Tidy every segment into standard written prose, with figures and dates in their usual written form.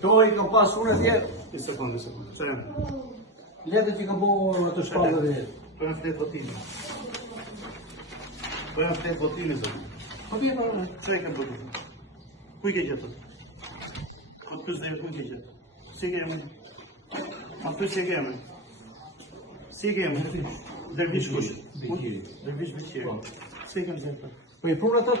To I kam pas unë atje. Një sekundë. Letët që kam bo të shpallë dhe jetë. Po janë fletë votimi, zotë. Po vjen orë. Që e ke votimi? Ku I ke gjetë? Po të pysë dhe ku I ke gjetë? Si ke jemi? Ma të pysë ke jemi? Si ke jemi? Dervish kush? Dervish Beqiri. Si ke më zetë? Po I punë ato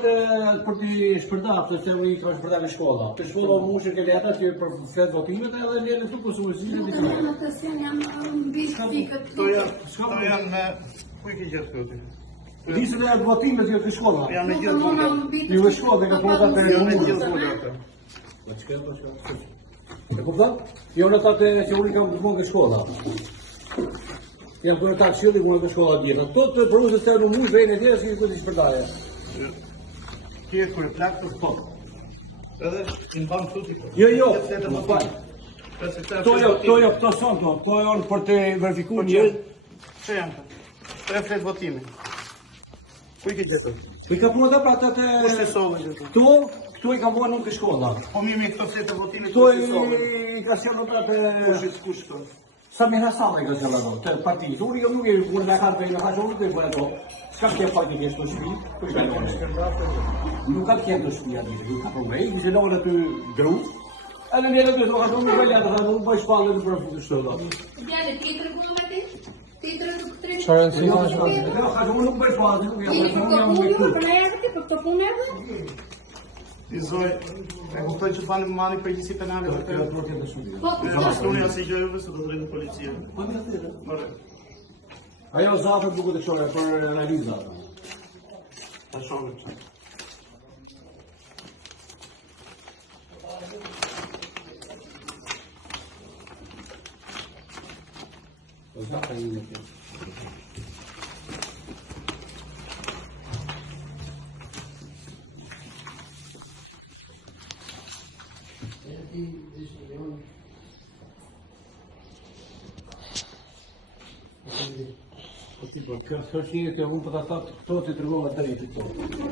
për t'i shpërdat, të që I ka shpërdat në shkolla. Të shkolla u mushë ke leta që për fletë votimet edhe lene këtu për sumësinë dhe të Në të sen jam mbi pikët. To janë me... Ku I ke gjetë këtu? Disën e votimet jo të shkolla. Janë me gjithë vullat. Ju e shkolla dhe ka punë atë Janë me gjithë vullat. E kupton? Jo në atë që unë kam të punë ke shkolla. Jam për ta qëlli ku në të shkolla djetë. Ato të përruzës të në mush vejnë e tjere si këtë I shpërdaje. Ti e kërë plakë të po. Edhe I mbanë të tuti po. Jo, më falë. Këto son to. To janë për të verifikuar që... Që janë të? Tre fletë votimi. Ku I ke gjetë? Po I ka punë ato pra ato të... Kushtë I sove gjetë? Këtu I kam bua nuk të shkolla. Po mimi këto fletë votimi Këtu kushtë I sove? I ka qenë pra të... Kushtë këto? Sami Hasama I ka qenë ato, të partijës. Unë nuk e kur në kanë për ka qenë nuk e për ato. Ska kje partij kështë të shpi? Nuk ka kje të shpi atë, nuk ka përmej. I kështë lorë aty gru. E në njëre të shpo ka shumë nuk e ljatë, nuk bëj shpallë në për futë shtë. Djale, tjetër punë me ti? Tjetër të këtë Qarën si ma shpallë. Unë nuk bëj shpallë, nuk e I zoj, e kuptoj që të banë mani përgjësi penale për të... Unë jasë I gjojëve se do të rejnë policia. Ajo zafët buku të qore për analizat. Ta shumë që. Po zafë e një të. Kjo është një të unë për të thotë këto të të rrugë të rritë këto.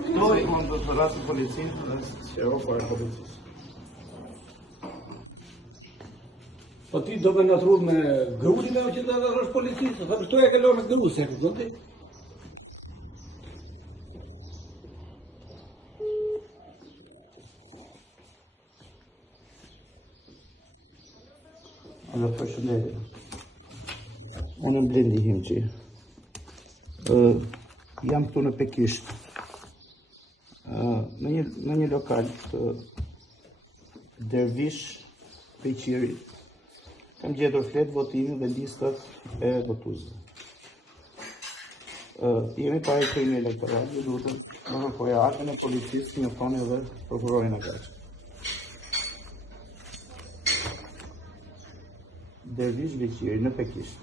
Këto I mund të rrasë policinë, dhe që e për e policisë. Po ti do me në të rrugë me gruzi me që të rrështë policisë, dhe këto e ke lorë me gruzi, e këto ti? Edhe përshëndetje. Unë më Blendi Himqi. Jam këtu në Pekisht. Në një lokal të Dervish Beqiri. Kam gjetur fletë votimi dhe listat e votuesve. Jemi pare krimi elektoral, ju lutem në kërkoja aktën e policisë, njoftoni edhe prokurorin e Gaçit. Dervish Beqiri në Pekisht.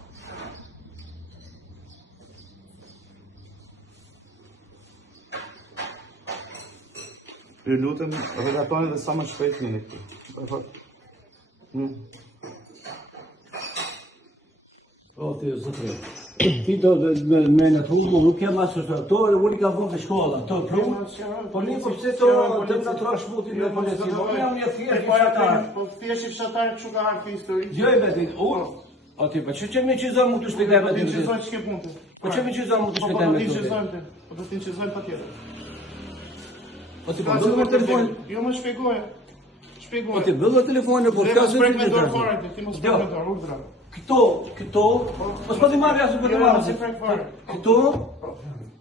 Ju lutem, redatoni dhe sa më shpejt një këtu. O, ti zëtëre. Ti do me në të rrugë, nuk kem asë të to, unë I ka vënë të shkolla. To prunë, po një po pëse to të në të rashmutin dhe polisi. Po jam një thjesht I fshatar. Po thjesht I fshatar kështu ka harë këtë histori. Gjoj me ti, unë. O ti, po që me qizon mu të shpejtaj me ti? Po të që ke punte. Po që me qizon mu të shpejtaj me ti? Po të tinqizojmë pa tjetër. Po ti, po bëllë me telefon? Jo më shpjegoje. Po ti, bëllë me telefon në po s'ka se ti me dorë fare, ti mos prek me dorë, urdhra. Këto, mos po ti marrë jasë po ti marrë. Këto,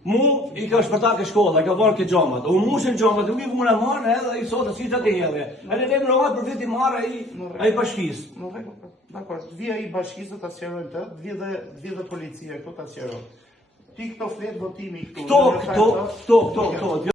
mu I ka shpërtar ke shkolla, I ka varë ke gjamat. U mushën gjamat, u I ku më në marrë edhe I sotë, si të të jeve. E në lemë rohat për viti marrë a I bashkisë. Dakor, të vija I bashkisë dhe të asjerojnë të, të vija dhe policia, këto të asjerojnë. Ti këto fletë votimi këtu. Këto.